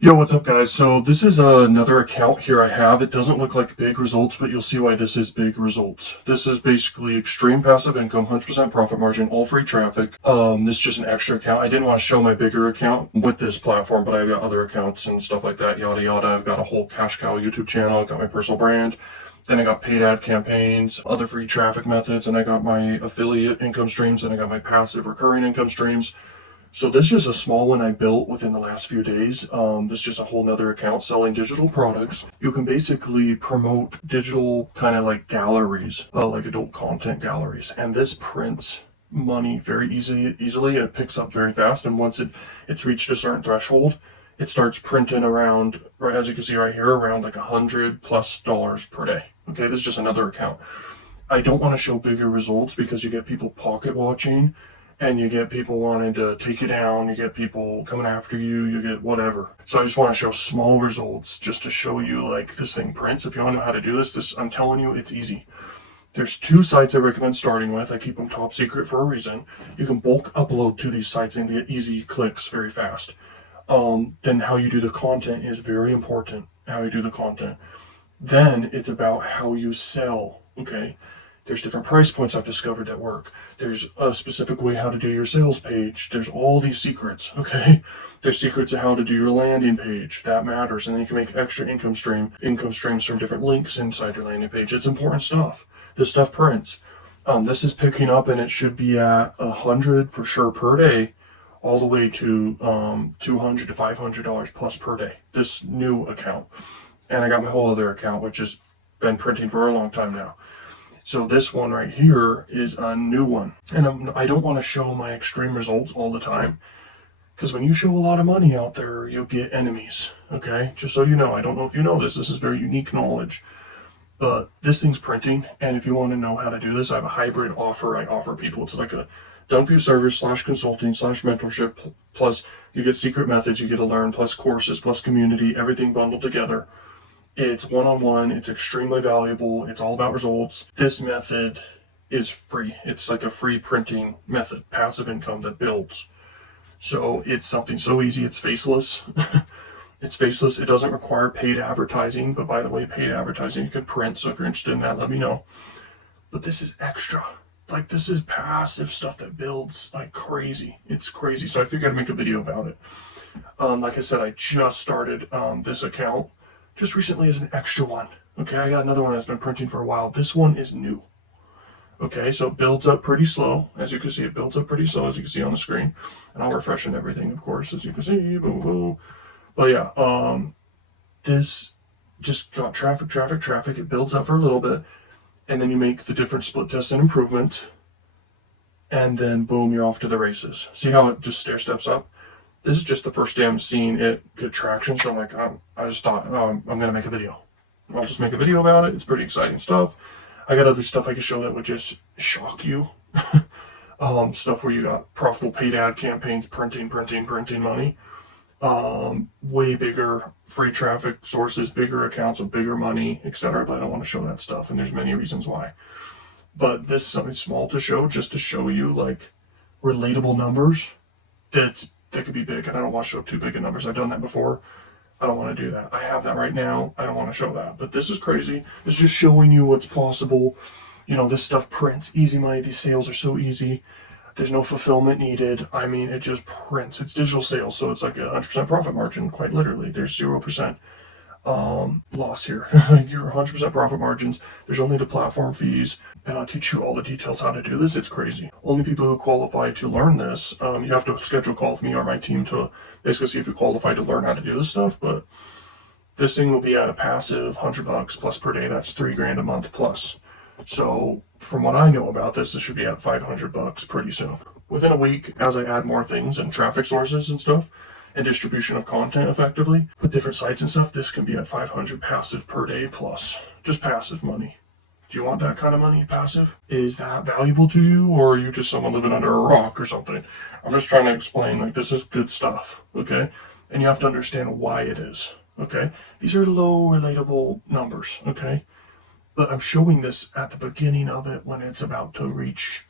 Yo, what's up, guys? So this is another account here I have. It doesn't look like big results, but you'll see why this is big results. This is basically extreme passive income, 100% profit margin, all free traffic. This is just an extra account. I didn't want to show my bigger account with this platform, but I've got other accounts and stuff like that, yada yada. I've got a whole cash cow YouTube channel. I've got my personal brand. Then I got paid ad campaigns, other free traffic methods, and I got my affiliate income streams, and I got my passive recurring income streams. So this is just a small one I built within the last few days. This is just a whole nother account selling digital products. You can basically promote digital kind of like galleries, like adult content galleries. And this prints money very easily, and it picks up very fast. And once it's reached a certain threshold, it starts printing around, right, as you can see right here, around like $100+ per day. Okay, this is just another account. I don't want to show bigger results because you get people pocket watching and you get people wanting to take it down, you get people coming after you, you get whatever. So I just want to show small results just to show you like this thing prints. If you want to know how to do this, I'm telling you, it's easy. There's two sites I recommend starting with. I keep them top secret for a reason. You can bulk upload to these sites and get easy clicks very fast. Then how you do the content is very important. How you do the content. Then it's about how you sell, okay? There's different price points I've discovered that work. There's a specific way how to do your sales page. There's all these secrets, okay? There's secrets of how to do your landing page. That matters. And then you can make extra income streams from different links inside your landing page. It's important stuff. This stuff prints. This is picking up and it should be at 100 for sure per day, all the way to $200 to $500 plus per day. This new account. And I got my whole other account, which has been printing for a long time now. So this one right here is a new one. And I don't want to show my extreme results all the time, because when you show a lot of money out there, you'll get enemies, okay? Just so you know, I don't know if you know this is very unique knowledge, but this thing's printing, and if you want to know how to do this, I have a hybrid offer I offer people. It's like a done-for-you service / consulting / mentorship, plus you get secret methods you get to learn, plus courses, plus community, everything bundled together. It's one-on-one, it's extremely valuable, it's all about results. This method is free. It's like a free printing method, passive income that builds. So it's something so easy, it's faceless. It's faceless, it doesn't require paid advertising, but by the way, paid advertising you can print, so if you're interested in that, let me know. But this is extra. Like, this is passive stuff that builds like crazy. It's crazy, so I figured I'd make a video about it. Like I said, I just started this account just recently as an extra one. Okay, I got another one that's been printing for a while. This one is new. Okay, so it builds up pretty slow. As you can see, it builds up pretty slow, as you can see on the screen. And I'll refresh and everything, of course, as you can see. Boom, boom. But yeah, this just got traffic. It builds up for a little bit. And then you make the different split tests and improvement. And then boom, you're off to the races. See how it just stair steps up? This is just the first day I'm seeing it get traction, so I'm like, I just thought, I'm going to make a video. I'll just make a video about it. It's pretty exciting stuff. I got other stuff I can show that would just shock you. Stuff where you got profitable paid ad campaigns, printing money. Way bigger free traffic sources, bigger accounts with bigger money, etc. But I don't want to show that stuff, and there's many reasons why. But this is something small to show, just to show you like relatable numbers that could be big, and I don't want to show too big of numbers. I've done that before. I don't want to do that. I have that right now. I don't want to show that. But this is crazy. It's just showing you what's possible. You know, this stuff prints. Easy money. These sales are so easy. There's no fulfillment needed. I mean, it just prints. It's digital sales, so it's like a 100% profit margin, quite literally. There's 0% loss here. You're 100% profit margins. There's only the platform fees, and I'll teach you all the details how to do this. It's crazy. Only people who qualify to learn this, you have to schedule a call with me or my team to basically see if you qualify to learn how to do this stuff. But this thing will be at a passive $100 plus per day. That's $3,000 a month plus. So from what I know about this, should be at $500 pretty soon. Within a week, as I add more things and traffic sources and stuff, and distribution of content effectively with different sites and stuff, this can be at 500 passive per day plus. Just passive money. Do you want that kind of money, passive? Is that valuable to you, or are you just someone living under a rock or something? I'm just trying to explain, like, this is good stuff, okay? And you have to understand why it is, okay? These are low relatable numbers, okay? But I'm showing this at the beginning of it when it's about to reach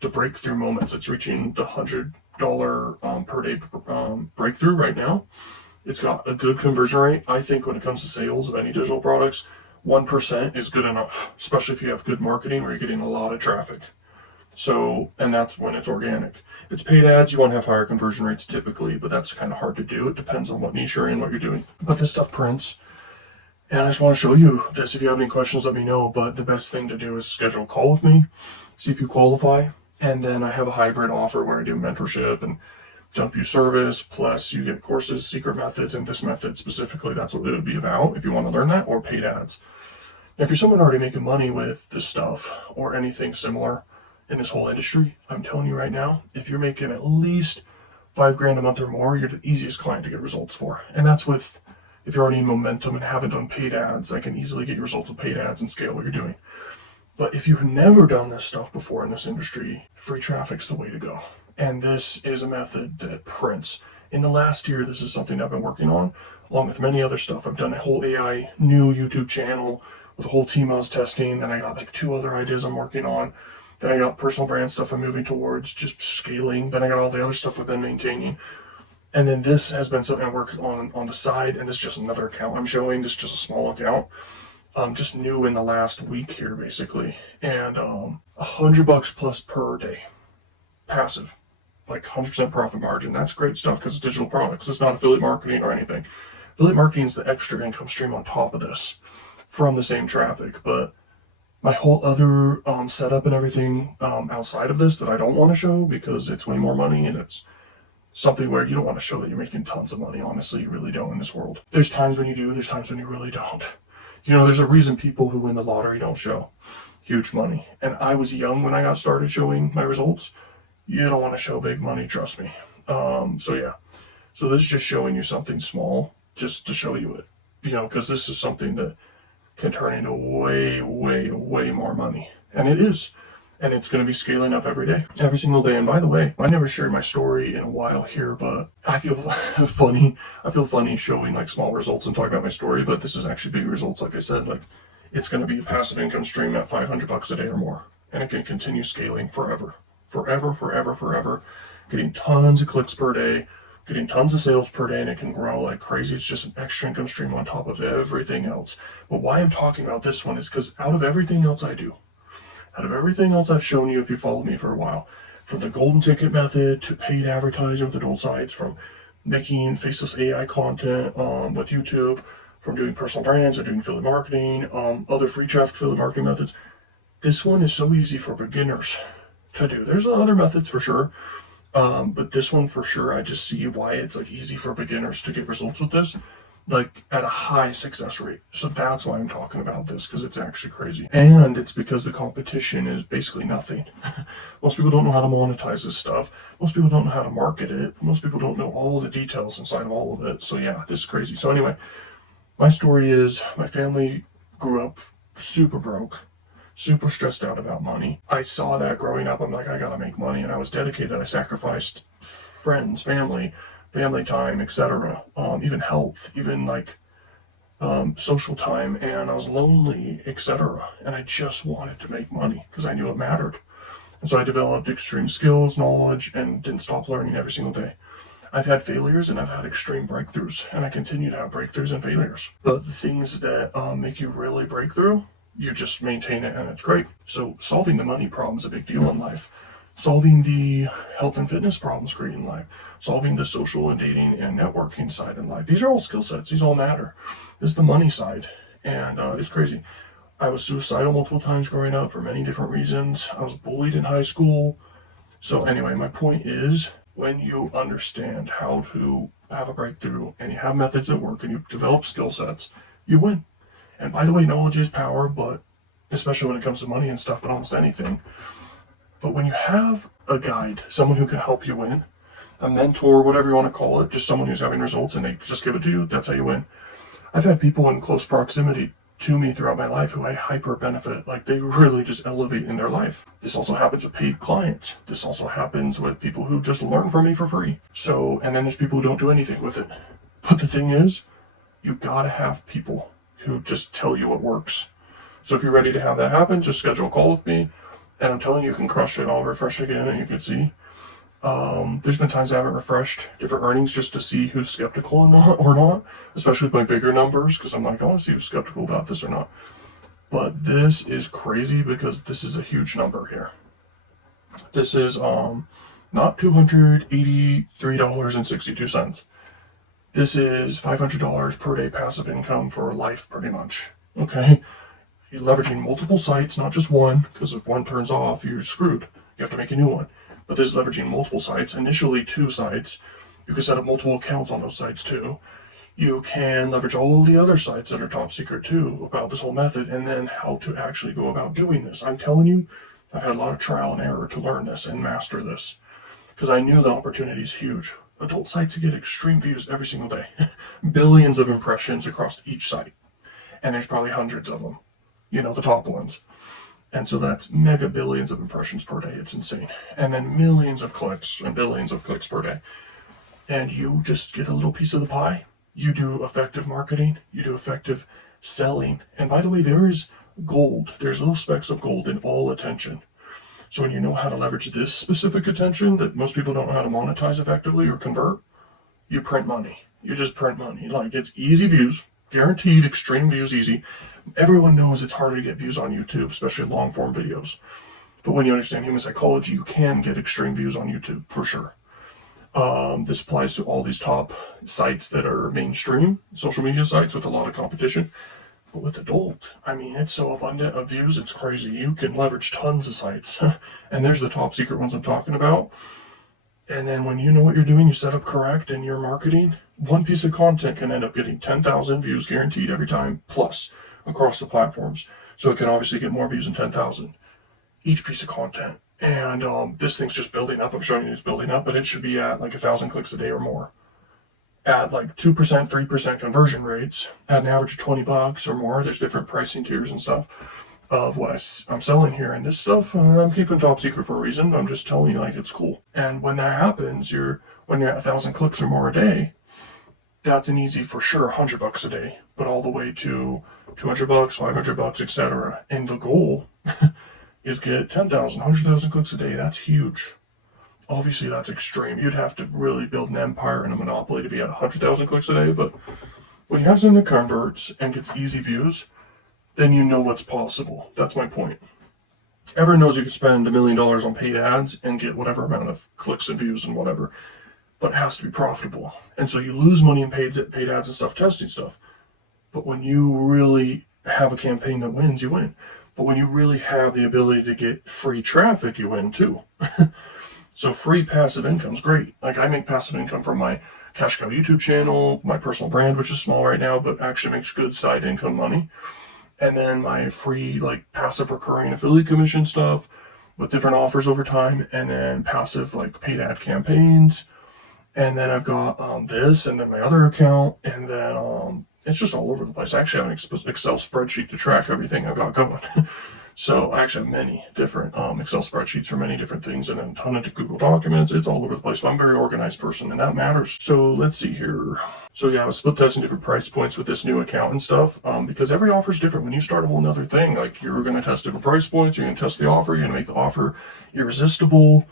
the breakthrough moments. It's reaching the $100 per day breakthrough right now. It's got a good conversion rate. I think when it comes to sales of any digital products, 1% is good enough, especially if you have good marketing where you're getting a lot of traffic. So, and that's when it's organic. If it's paid ads, you want to have higher conversion rates typically, but that's kind of hard to do. It depends on what niche you're in, what you're doing. But this stuff prints. And I just want to show you this. If you have any questions, let me know. But the best thing to do is schedule a call with me, see if you qualify. And then I have a hybrid offer where I do mentorship and dump you service, plus you get courses, secret methods, and this method specifically. That's what it would be about if you want to learn that, or paid ads. Now, if you're someone already making money with this stuff or anything similar in this whole industry, I'm telling you right now, if you're making at least $5,000 a month or more, you're the easiest client to get results for. And that's with, if you're already in momentum and haven't done paid ads, I can easily get you results with paid ads and scale what you're doing. But if you've never done this stuff before in this industry, free traffic's the way to go. And this is a method that prints. In the last year, this is something I've been working on, along with many other stuff. I've done a whole AI new YouTube channel with a whole team I was testing. Then I got like 2 other ideas I'm working on. Then I got personal brand stuff I'm moving towards, just scaling. Then I got all the other stuff I've been maintaining. And then this has been something I work on the side, and this is just another account I'm showing. This is just a small account. Just new in the last week here, basically. And $100 plus per day. Passive. Like 100% profit margin. That's great stuff because it's digital products. It's not affiliate marketing or anything. Affiliate marketing is the extra income stream on top of this from the same traffic. But my whole other setup and everything outside of this that I don't want to show because it's way more money and it's something where you don't want to show that you're making tons of money. Honestly, you really don't in this world. There's times when you do, there's times when you really don't. You know, there's a reason people who win the lottery don't show huge money. And I was young when I got started showing my results. You don't want to show big money, trust me. So yeah. So this is just showing you something small, just to show you it. You know, because this is something that can turn into way, way, way more money. And it is. And it's going to be scaling up every day, every single day. And by the way, I never shared my story in a while here, but I feel funny. I feel funny showing like small results and talking about my story, but this is actually big results. Like I said, like it's going to be a passive income stream at $500 a day or more. And it can continue scaling forever. Forever, forever, forever, getting tons of clicks per day, getting tons of sales per day, and it can grow like crazy. It's just an extra income stream on top of everything else. But why I'm talking about this one is because out of everything else I do, out of everything else I've shown you, if you followed me for a while, from the golden ticket method to paid advertising with adult sites, from making faceless AI content with YouTube, from doing personal brands or doing affiliate marketing, other free traffic affiliate marketing methods, this one is so easy for beginners to do. There's other methods for sure, but this one for sure, I just see why it's like easy for beginners to get results with this, like at a high success rate. So that's why I'm talking about this, because it's actually crazy. And it's because the competition is basically nothing. Most people don't know how to monetize this stuff. Most people don't know how to market it. Most people don't know all the details inside of all of it. So yeah, this is crazy. So anyway, my story is my family grew up super broke, super stressed out about money. I saw that growing up. I'm like, I gotta make money, and I was dedicated. I sacrificed friends, family time, etc. Even health, even like social time, and I was lonely, etc. And I just wanted to make money because I knew it mattered. And so I developed extreme skills, knowledge, and didn't stop learning every single day. I've had failures and I've had extreme breakthroughs, and I continue to have breakthroughs and failures. But the things that make you really break through, you just maintain it, and it's great. So solving the money problem is a big deal in life. Solving the health and fitness problems great in life. Solving the social and dating and networking side in life. These are all skill sets. These all matter. This is the money side, and it's crazy. I was suicidal multiple times growing up for many different reasons. I was bullied in high school. So anyway, my point is, when you understand how to have a breakthrough and you have methods that work and you develop skill sets, you win. And by the way, knowledge is power, but especially when it comes to money and stuff, but almost anything. But when you have a guide, someone who can help you win, a mentor, whatever you want to call it, just someone who's having results and they just give it to you, that's how you win. I've had people in close proximity to me throughout my life who I hyper benefit, like they really just elevate in their life. This also happens with paid clients. This also happens with people who just learn from me for free. So, and then there's people who don't do anything with it. But the thing is, you gotta have people who just tell you what works. So if you're ready to have that happen, just schedule a call with me. And I'm telling you, you can crush it. I'll refresh again and you can see. There's been times I haven't refreshed different earnings just to see who's skeptical or not, especially with my bigger numbers, because I'm like, I want to see who's skeptical about this or not. But this is crazy because this is a huge number here. This is not $283.62. This is $500 per day passive income for life, pretty much. Okay? You're leveraging multiple sites, not just one, because if one turns off, you're screwed. You have to make a new one. But this is leveraging multiple sites, initially 2 sites. You can set up multiple accounts on those sites too. You can leverage all the other sites that are top secret too about this whole method, and then how to actually go about doing this. I'm telling you, I've had a lot of trial and error to learn this and master this, because I knew the opportunity is huge. Adult sites get extreme views every single day. Billions of impressions across each site. And there's probably hundreds of them. The top ones. And so that's mega billions of impressions per day. It's insane. And then millions of clicks and billions of clicks per day. And you just get a little piece of the pie. You do effective marketing. You do effective selling. And by the way, there is gold. There's little specks of gold in all attention. So when you know how to leverage this specific attention that most people don't know how to monetize effectively or convert, you print money. You just print money. Like, it's easy views, guaranteed extreme views, easy. Everyone knows it's harder to get views on YouTube, especially long form videos. But when you understand human psychology, you can get extreme views on YouTube for sure. This applies to all these top sites that are mainstream, social media sites with a lot of competition. But with adult, it's so abundant of views, it's crazy. You can leverage tons of sites. And there's the top secret ones I'm talking about. And then when you know what you're doing, you set up correct in your marketing, one piece of content can end up getting 10,000 views guaranteed every time, plus across the platforms. So it can obviously get more views than 10,000 each piece of content. And this thing's just building up. I'm showing you it's building up, but it should be at like 1,000 clicks a day or more. At like 2%, 3% conversion rates, at an average of $20 or more. There's different pricing tiers and stuff of what I'm selling here. And this stuff, I'm keeping top secret for a reason, but I'm just telling you, like, it's cool. And when that happens, when you're at 1,000 clicks or more a day, that's an easy, for sure, $100 a day, but all the way to $200, $500, etc. And the goal is get 10,000, 100,000 clicks a day. That's huge. Obviously, that's extreme. You'd have to really build an empire and a monopoly to be at 100,000 clicks a day. But when you have something that converts and gets easy views, then you know what's possible. That's my point. Everyone knows you can spend $1 million on paid ads and get whatever amount of clicks and views and whatever, but it has to be profitable. And so you lose money in paid ads and stuff, testing stuff. But when you really have a campaign that wins, you win. But when you really have the ability to get free traffic, you win too. So free passive income is great. Like, I make passive income from my Cash Cow YouTube channel, my personal brand, which is small right now, but actually makes good side income money. And then my free, like, passive recurring affiliate commission stuff with different offers over time. And then passive, like, paid ad campaigns. And then I've got this, and then my other account. And then it's just all over the place. I actually have an Excel spreadsheet to track everything I've got going. So I actually have many different Excel spreadsheets for many different things, and a ton of Google Documents. It's all over the place. But I'm a very organized person, and that matters. So let's see here. So yeah, I was split testing different price points with this new account and stuff, because every offer is different. When you start a whole nother thing, like, you're going to test different price points. You're going to test the offer. You're going to make the offer irresistible.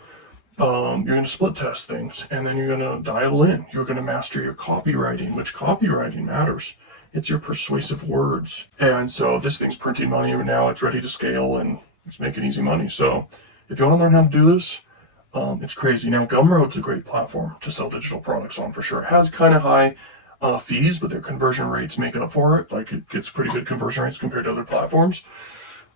You're going to split test things, and then you're going to dial in. You're going to master your copywriting, which copywriting matters. It's your persuasive words. And so this thing's printing money right now. It's ready to scale, and it's making easy money. So if you want to learn how to do this, it's crazy. Now, Gumroad's a great platform to sell digital products on for sure. It has kind of high fees, but their conversion rates make up for it. Like, it gets pretty good conversion rates compared to other platforms.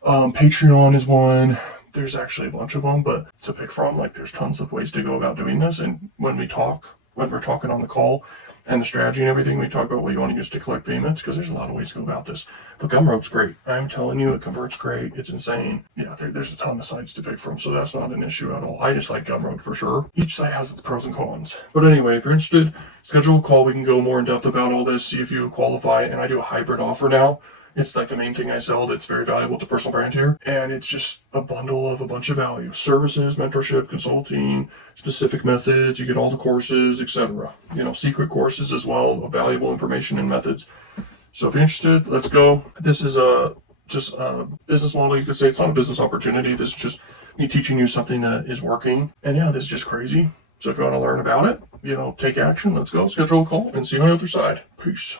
Patreon is one. There's actually a bunch of them, but to pick from, like, there's tons of ways to go about doing this. And when we're talking on the call, and the strategy and everything, we talk about what you want to use to collect payments, because there's a lot of ways to go about this. But Gumroad's great. I'm telling you, it converts great. It's insane. Yeah, there's a ton of sites to pick from, so that's not an issue at all. I just like Gumroad for sure. Each site has its pros and cons. But anyway, if you're interested, schedule a call. We can go more in depth about all this, see if you qualify. And I do a hybrid offer now. It's like the main thing I sell that's very valuable to personal brand here. And it's just a bundle of a bunch of value. Services, mentorship, consulting, specific methods. You get all the courses, etc. Secret courses as well, valuable information and methods. So if you're interested, let's go. This is just a business model. You could say it's not a business opportunity. This is just me teaching you something that is working. And yeah, this is just crazy. So if you want to learn about it, take action, let's go schedule a call and see you on the other side. Peace.